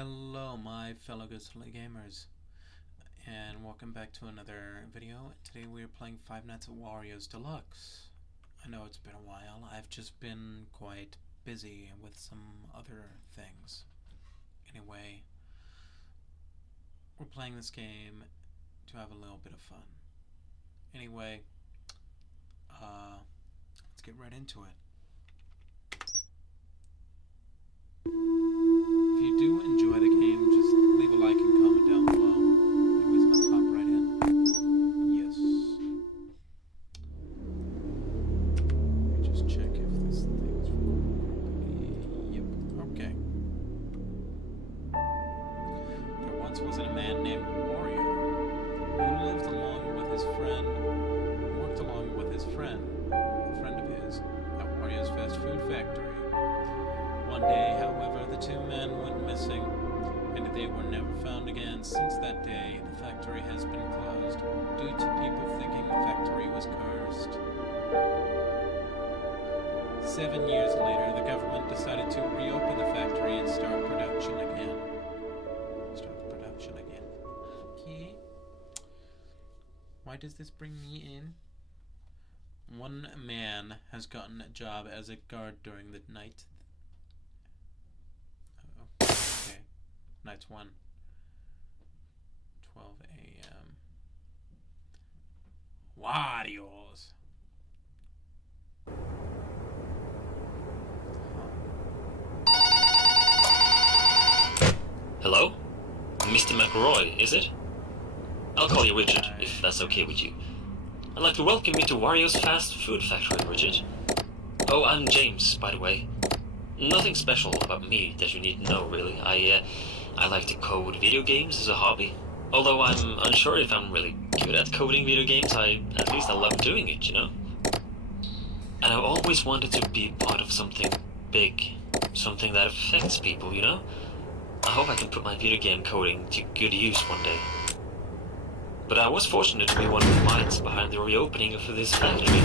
Hello my fellow good silly gamers, and welcome back to another video. Today we are playing Five Nights at Wario's Deluxe. I know it's been a while. I've just been quite busy with some other things. Anyway, we're playing this game to have a little bit of fun. Anyway, let's get right into it. If you do enjoy the game, just leave a like and comment down below. Anyways, let's hop right in. Yes. Let me just check if this thing is recording. Yep. Okay. There once was a man named Wario who lived along with his friend, worked along with his friend, a friend of his, at Wario's fast food factory. One day, however, the two men went missing, and they were never found again. Since that day, the factory has been closed due to people thinking the factory was cursed. 7 years later, the government decided to reopen the factory and start production again. Okay. Why does this bring me in? One man has gotten a job as a guard during the night. Okay. Night's 1. 12 a.m. Wario's. Hello? Mr. McRoy, is it? I'll call you Richard, if that's okay with you. I'd like to welcome you to Wario's fast food factory, Richard. Oh, I'm James, by the way. Nothing special about me that you need to know, really. I like to code video games as a hobby. Although I'm unsure if I'm really good at coding video games, at least I love doing it, you know? And I've always wanted to be part of something big. Something that affects people, you know? I hope I can put my video game coding to good use one day. But I was fortunate to be one of the minds behind the reopening of this factory.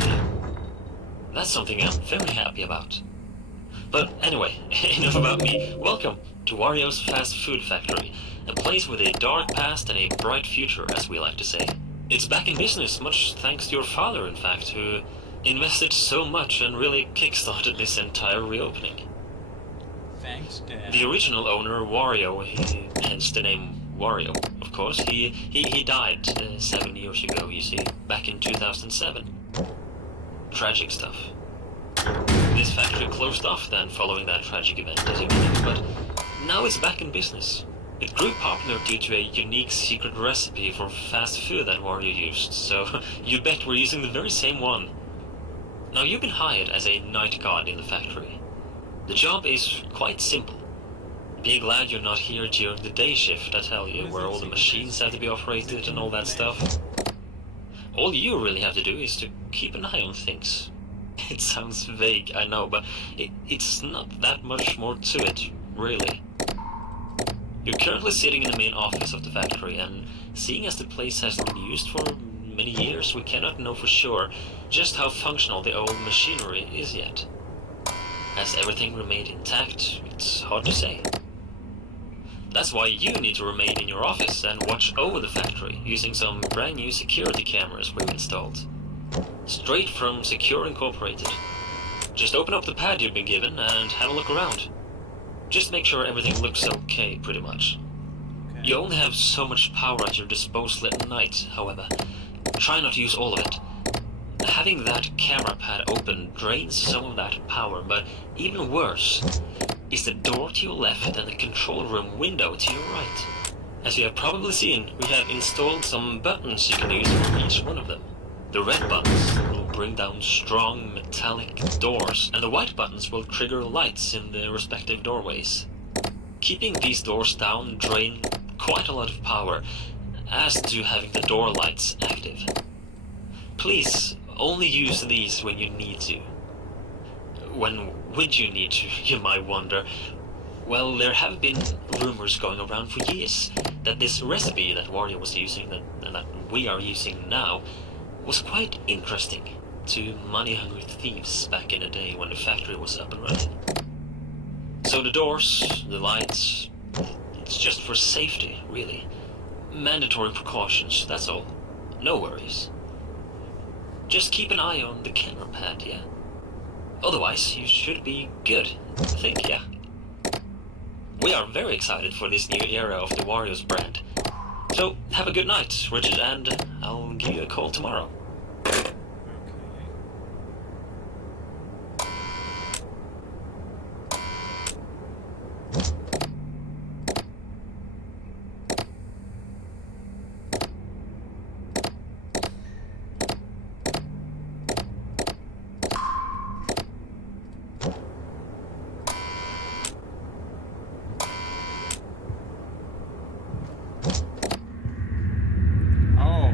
That's something I'm very happy about. But anyway, enough about me. Welcome to Wario's Fast Food Factory, a place with a dark past and a bright future, as we like to say. It's back in business, much thanks to your father, in fact, who invested so much and really kickstarted this entire reopening. Thanks, Dad. The original owner, Wario, hence the name Wario, of course, he died 7 years ago, you see, back in 2007. Tragic stuff. This factory closed off then following that tragic event, as you know, but now it's back in business. It grew popular due to a unique secret recipe for fast food that Wario used, so you bet we're using the very same one. Now you've been hired as a night guard in the factory. The job is quite simple. Be glad you're not here during the day shift, I tell you, where all the machines have to be operated and all that stuff. All you really have to do is to keep an eye on things. It sounds vague, I know, but it's not that much more to it, really. You're currently sitting in the main office of the factory, and seeing as the place has been used for many years, we cannot know for sure just how functional the old machinery is yet. Has everything remained intact? It's hard to say. That's why you need to remain in your office and watch over the factory using some brand new security cameras we've installed. Straight from Secure Incorporated. Just open up the pad you've been given and have a look around. Just make sure everything looks okay, pretty much. Okay. You only have so much power at your disposal at night, however. Try not to use all of it. Having that camera pad open drains some of that power, but even worse is the door to your left and the control room window to your right. As you have probably seen, we have installed some buttons you can use for each one of them. The red buttons will bring down strong metallic doors, and the white buttons will trigger lights in the respective doorways. Keeping these doors down drain quite a lot of power, as do having the door lights active. Please only use these when you need to. When would you need to, you might wonder? Well, there have been rumors going around for years that this recipe that Wario was using, and that we are using now, was quite interesting to money-hungry thieves back in the day when the factory was up and running. So the doors, the lights, It's just for safety, really. Mandatory precautions, that's all. No worries. Just keep an eye on the camera pad, yeah? Otherwise, you should be good, I think, yeah? We are very excited for this new era of the Wario's brand. So, have a good night, Richard, and I'll give you a call tomorrow. Okay. Oh.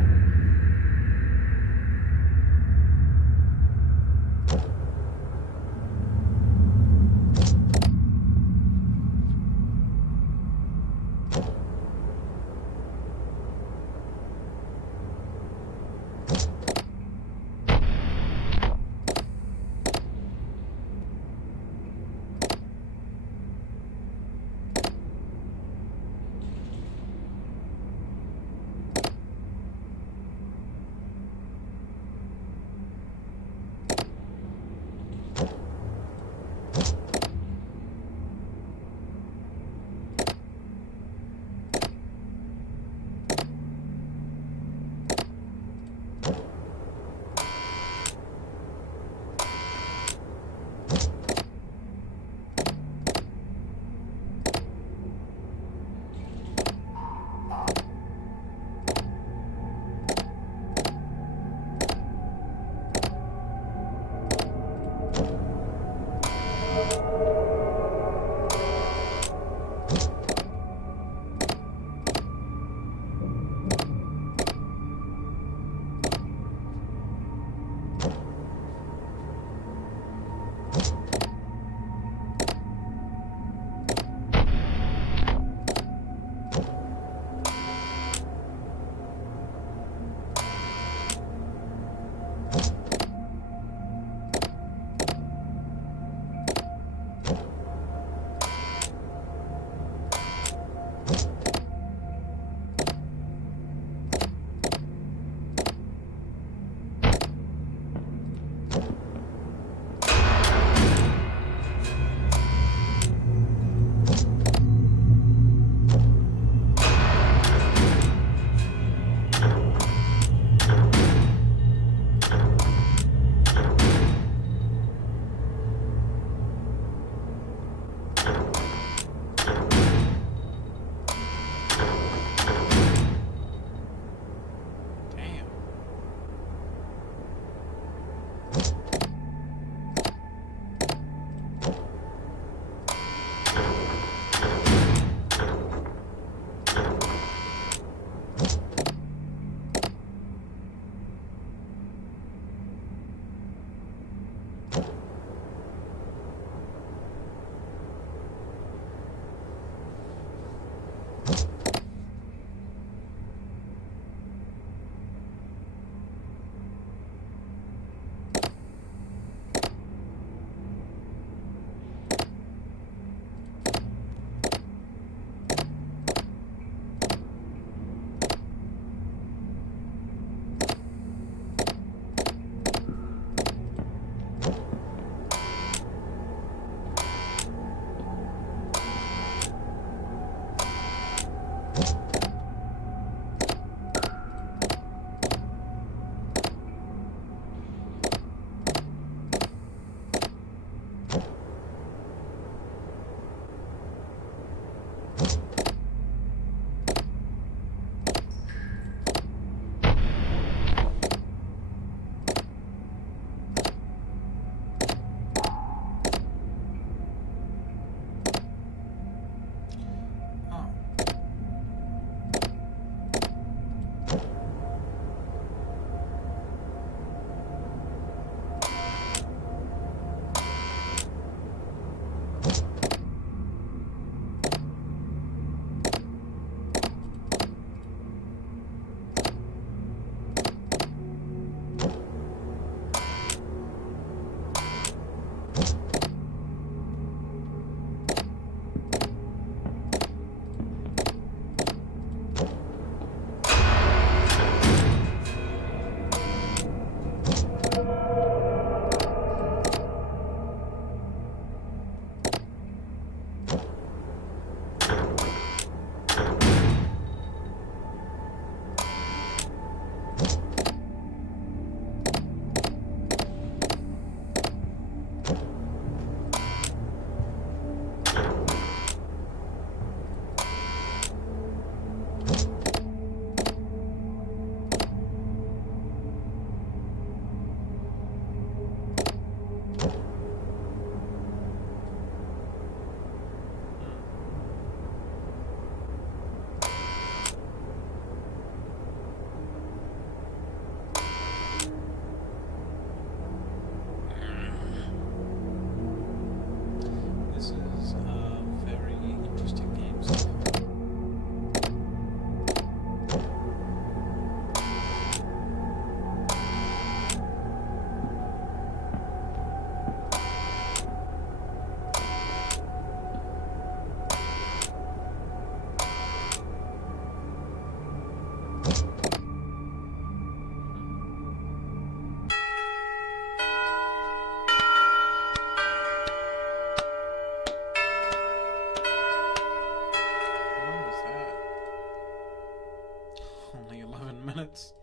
minutes.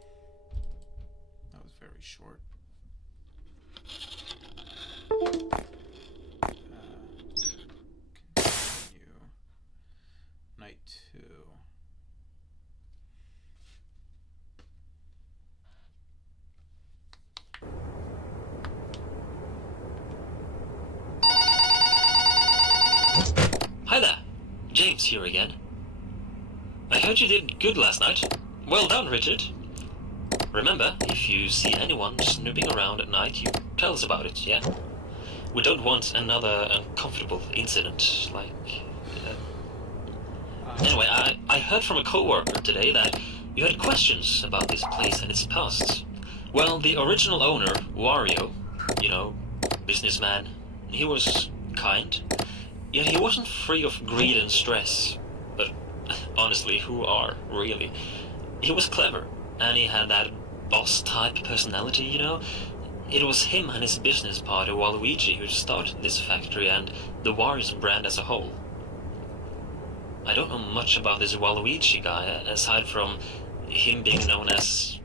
That was very short. Continue. Night 2. Hi there, James here again. I heard you did good last night. Well done, Richard. Remember, if you see anyone snooping around at night, you tell us about it, yeah? We don't want another uncomfortable incident, like... Anyway, I heard from a co-worker today that you had questions about this place and its past. Well, the original owner, Wario, you know, businessman, he was kind, yet he wasn't free of greed and stress. But honestly, who are, really? He was clever, and he had that boss-type personality, you know? It was him and his business partner, Waluigi, who started this factory and the Wario brand as a whole. I don't know much about this Waluigi guy, aside from him being known as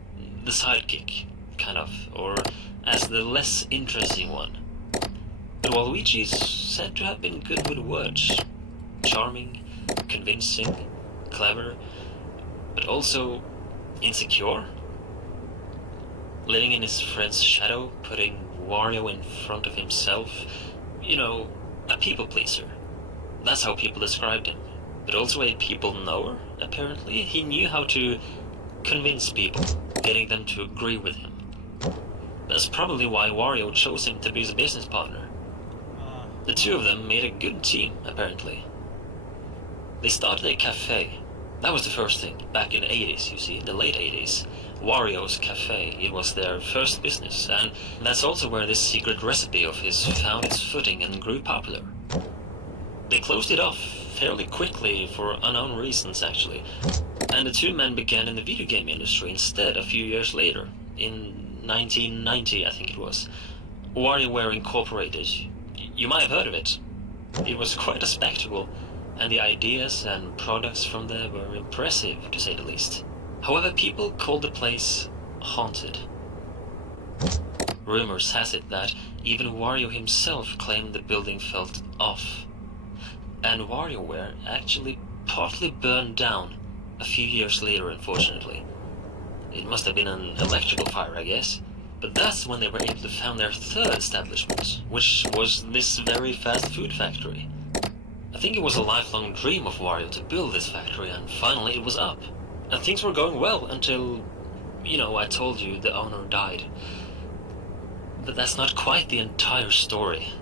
the sidekick, kind of, or as the less interesting one. But Waluigi is said to have been good with words. Charming, convincing, clever, but also insecure. Living in his friend's shadow, putting Wario in front of himself. You know, a people pleaser. That's how people described him. But also a people knower, apparently. He knew how to convince people, getting them to agree with him. That's probably why Wario chose him to be his business partner. The two of them made a good team, apparently. They started a cafe. That was the first thing, back in the 80s, you see, the late 80s. Wario's Cafe, it was their first business, and that's also where this secret recipe of his found its footing and grew popular. They closed it off fairly quickly for unknown reasons, actually, and the two men began in the video game industry instead a few years later, in 1990, I think it was. WarioWare Incorporated. You might have heard of it. It was quite a spectacle, and the ideas and products from there were impressive, to say the least. However, people called the place haunted. Rumors has it that even Wario himself claimed the building felt off. And WarioWare actually partly burned down a few years later, unfortunately. It must have been an electrical fire, I guess. But that's when they were able to found their third establishment, which was this very fast food factory. I think it was a lifelong dream of Wario to build this factory, and finally it was up. And things were going well until, you know, I told you the owner died. But that's not quite the entire story.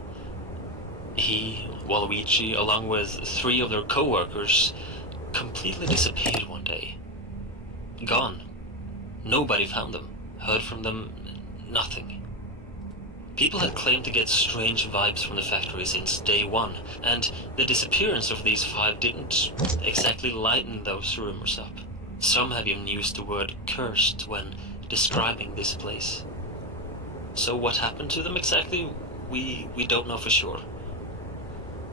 He, Waluigi, along with 3 of their co-workers, completely disappeared one day. Gone. Nobody found them, heard from them, nothing. People had claimed to get strange vibes from the factory since day one, and the disappearance of these 5 didn't exactly lighten those rumors up. Some have even used the word cursed when describing this place. So what happened to them exactly, we don't know for sure.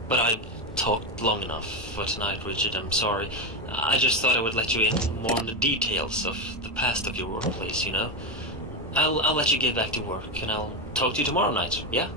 But I've talked long enough for tonight, Richard, I'm sorry. I just thought I would let you in more on the details of the past of your workplace, you know? I'll let you get back to work, and I'll talk to you tomorrow night, yeah?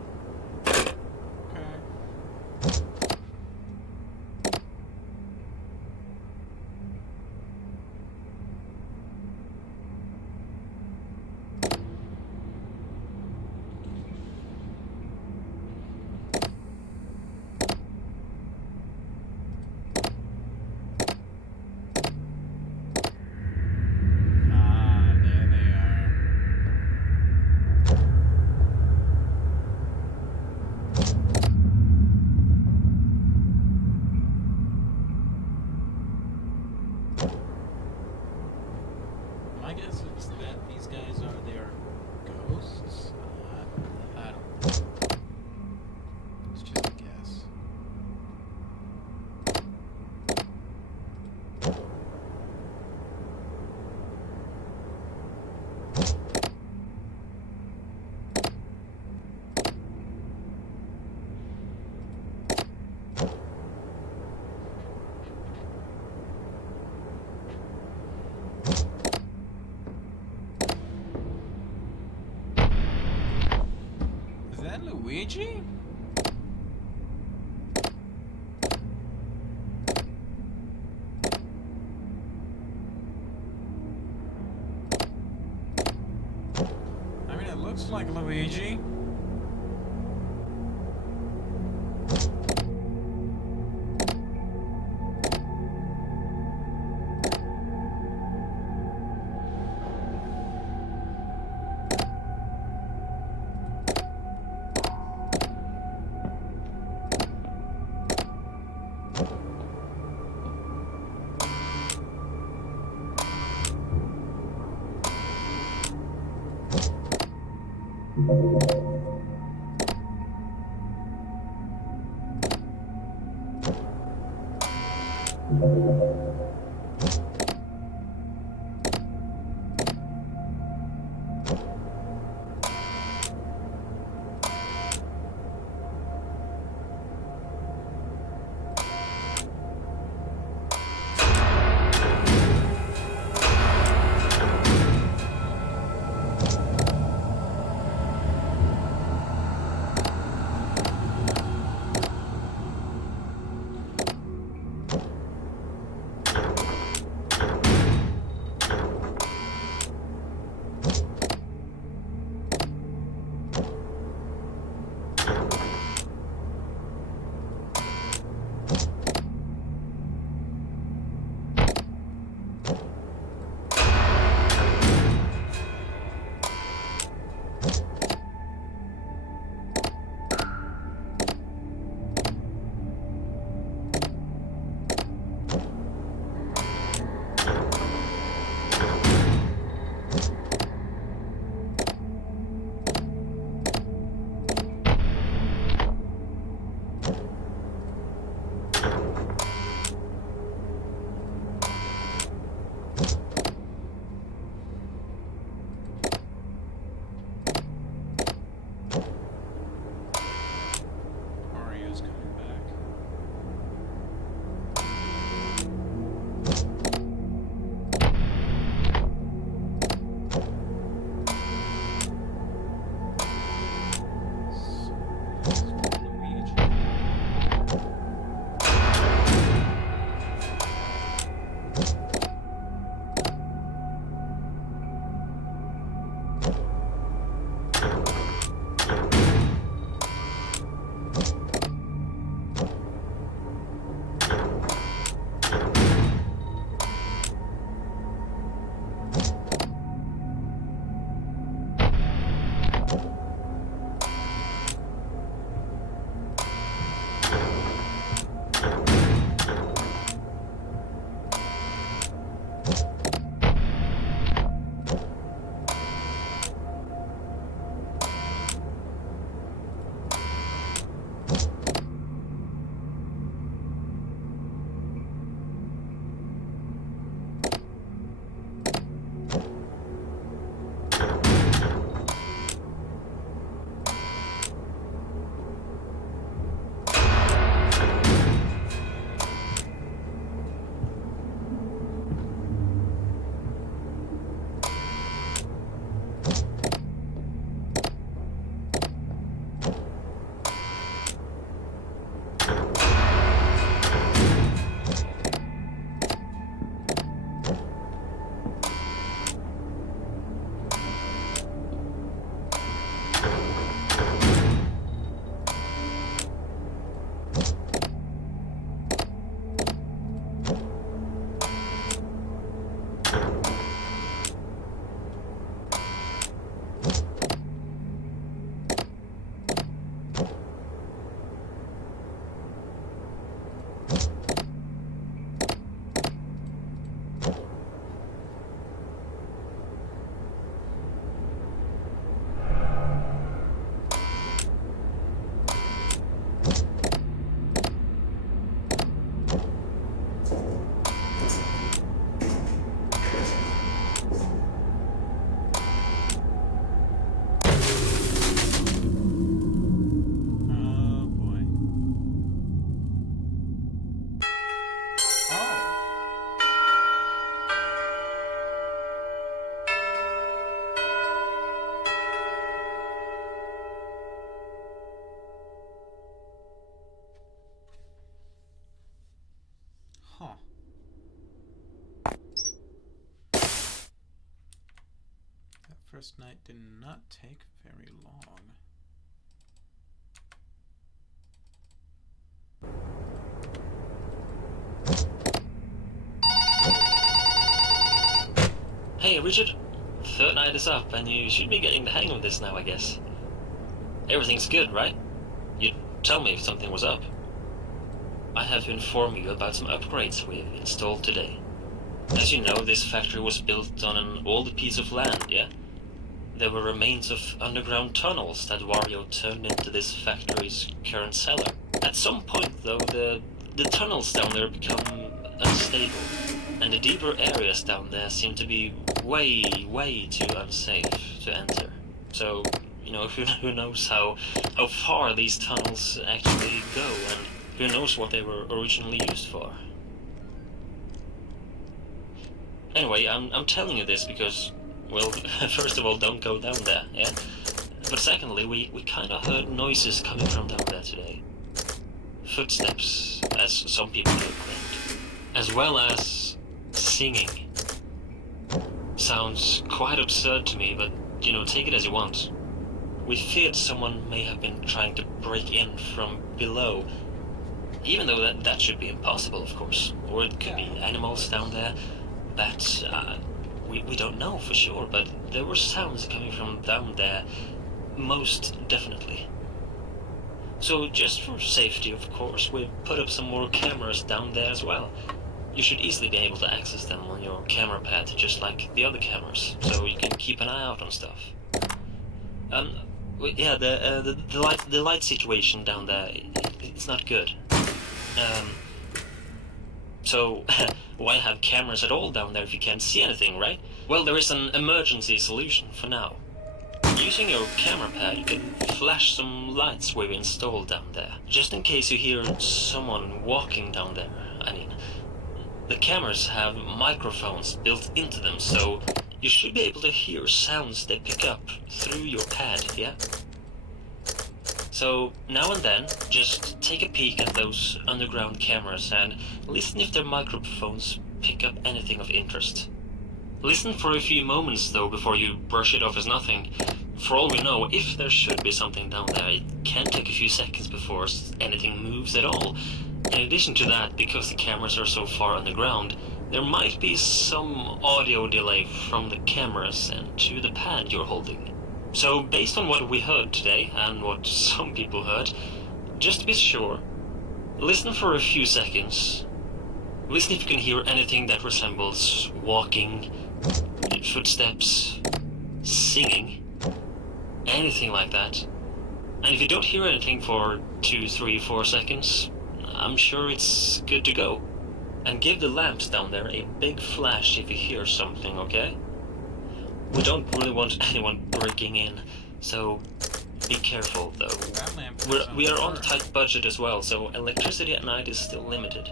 Luigi? I mean, it looks like Luigi. Mario's coming back. first night did not take very long. Hey, Richard. Third night is up, and you should be getting the hang of this now, I guess. Everything's good, right? You'd tell me if something was up. I have to inform you about some upgrades we've installed today. As you know, this factory was built on an old piece of land, yeah? There were remains of underground tunnels that Wario turned into this factory's current cellar. At some point, though, the tunnels down there become unstable, and the deeper areas down there seem to be way too unsafe to enter. So, you know, who knows how far these tunnels actually go, and who knows what they were originally used for. Anyway, I'm telling you this because, well, first of all, don't go down there, yeah? But secondly, we kinda heard noises coming from down there today. Footsteps, as some people have claimed, as well as singing. Sounds quite absurd to me, but, you know, take it as you want. We feared someone may have been trying to break in from below, even though that should be impossible, of course. Or it could be animals down there. That, we don't know for sure, but there were sounds coming from down there, most definitely. So just for safety, of course, we've put up some more cameras down there as well. You should easily be able to access them on your camera pad, just like the other cameras, so you can keep an eye out on stuff. Yeah, the light situation down there, it's not good. So, why have cameras at all down there if you can't see anything, right? Well, there is an emergency solution for now. Using your camera pad, you can flash some lights we've installed down there, just in case you hear someone walking down there. I mean, the cameras have microphones built into them, so you should be able to hear sounds they pick up through your pad, yeah? So, now and then, just take a peek at those underground cameras and listen if their microphones pick up anything of interest. Listen for a few moments, though, before you brush it off as nothing. For all we know, if there should be something down there, it can take a few seconds before anything moves at all. In addition to that, because the cameras are so far underground, there might be some audio delay from the cameras and to the pad you're holding. So, based on what we heard today, and what some people heard, just to be sure, listen for a few seconds. Listen if you can hear anything that resembles walking, footsteps, singing, anything like that. And if you don't hear anything for 2, 3, 4 seconds, I'm sure it's good to go. And give the lamps down there a big flash if you hear something, okay? We don't really want anyone breaking in, so be careful, though. We are on a tight budget as well, so electricity at night is still limited.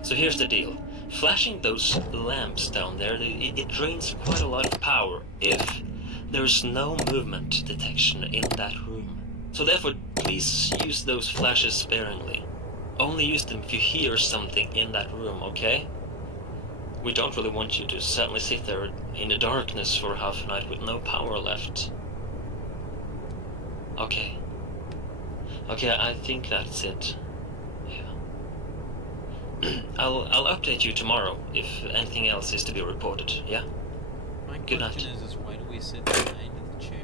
So here's the deal. Flashing those lamps down there, it drains quite a lot of power if there's no movement detection in that room. So therefore, please use those flashes sparingly. Only use them if you hear something in that room, okay? We don't really want you to suddenly sit there in the darkness for half a night with no power left. Okay. Okay, I think that's it. Yeah. I'll update you tomorrow if anything else is to be reported, yeah? My Good night. question is why do we sit behind the chair?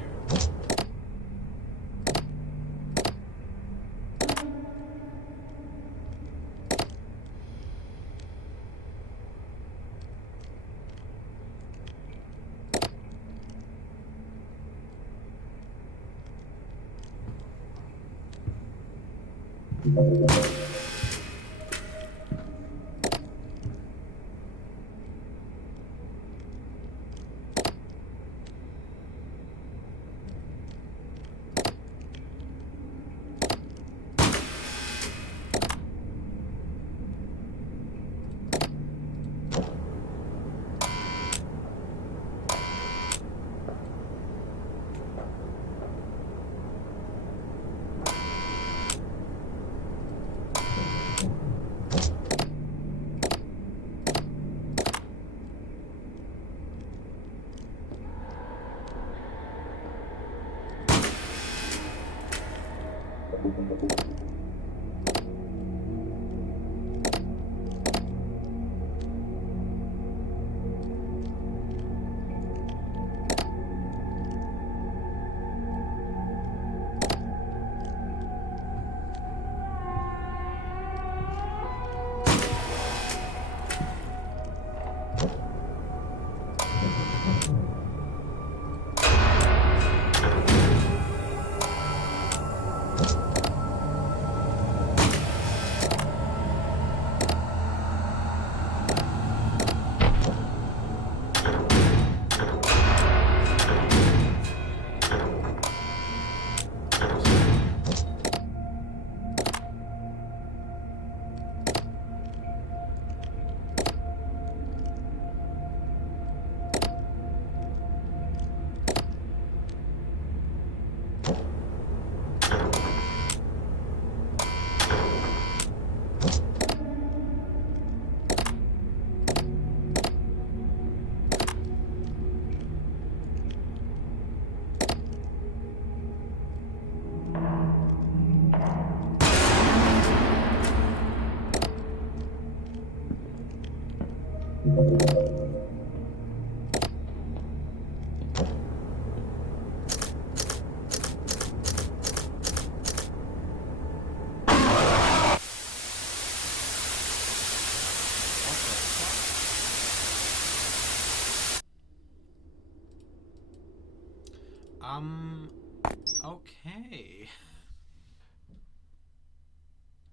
Okay.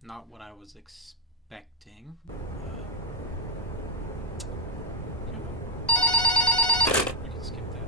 Not what I was expecting. We can skip that.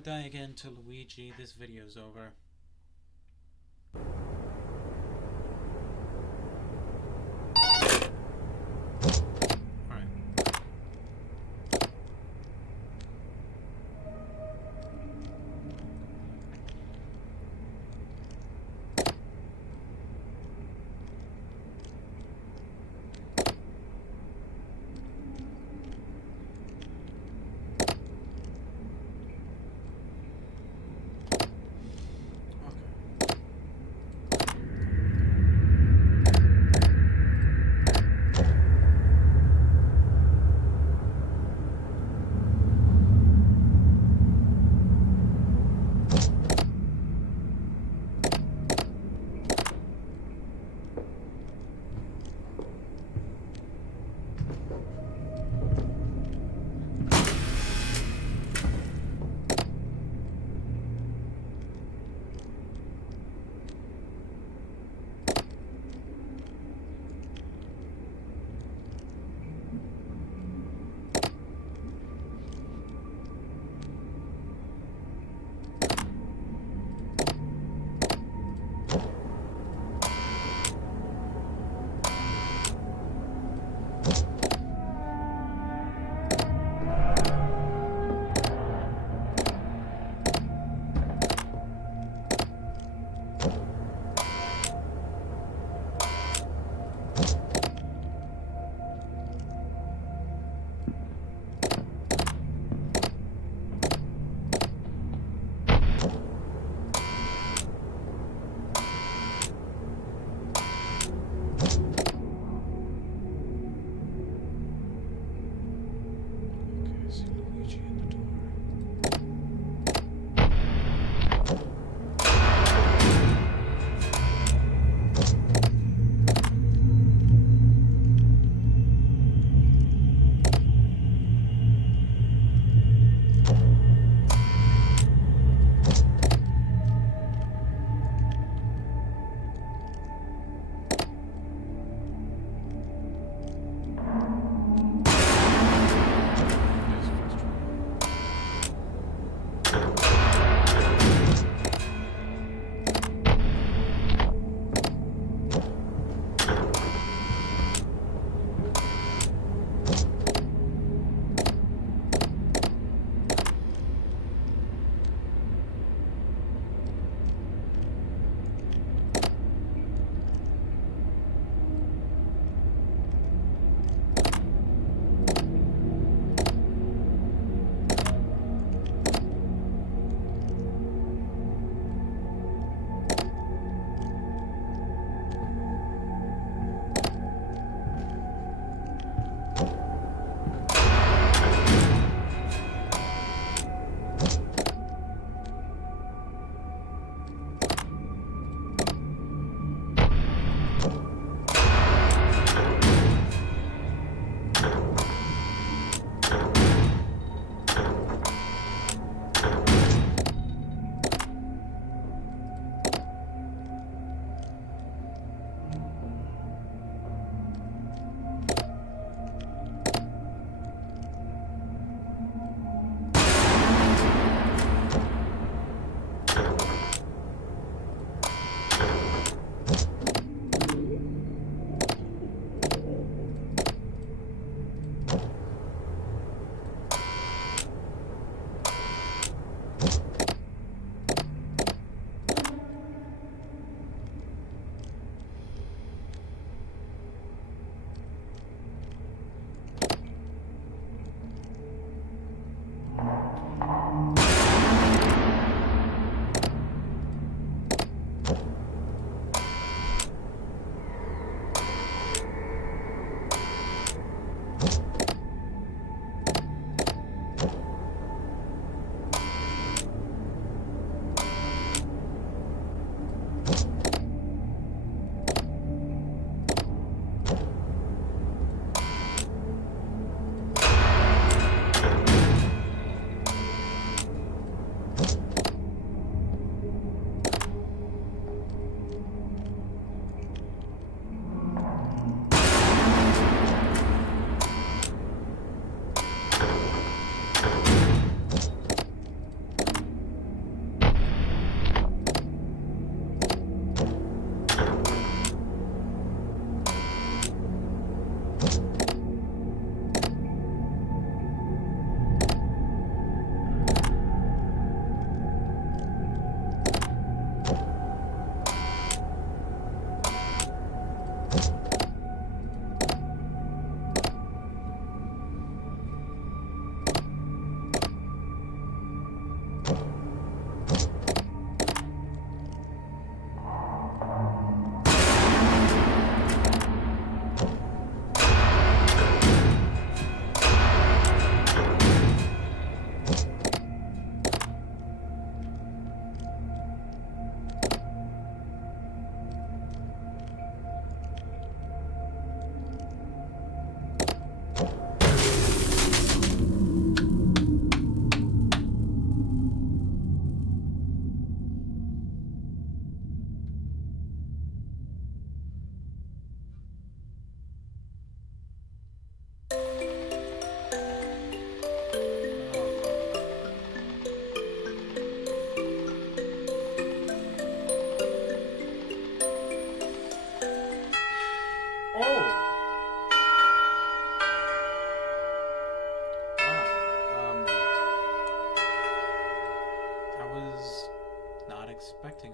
I die again to Luigi, this video's over.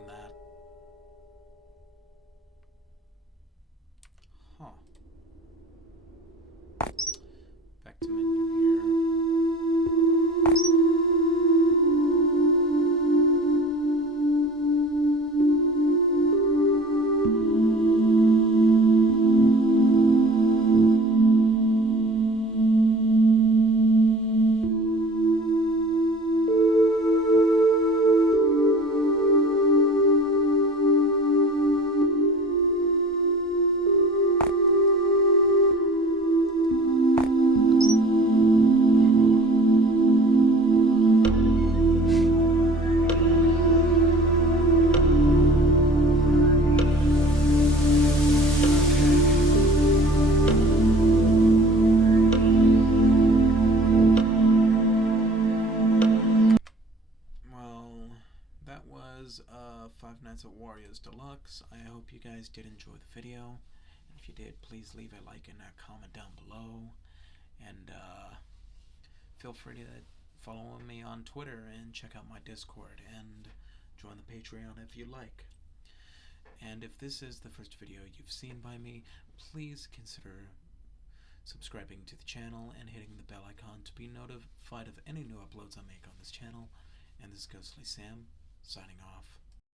that. Huh. Back to menu Five Nights at Wario's Deluxe. I hope you guys did enjoy the video. And if you did, please leave a like and a comment down below. And feel free to follow me on Twitter and check out my Discord and join the Patreon if you like. And if this is the first video you've seen by me, please consider subscribing to the channel and hitting the bell icon to be notified of any new uploads I make on this channel. And this is Ghostly Sam, signing off.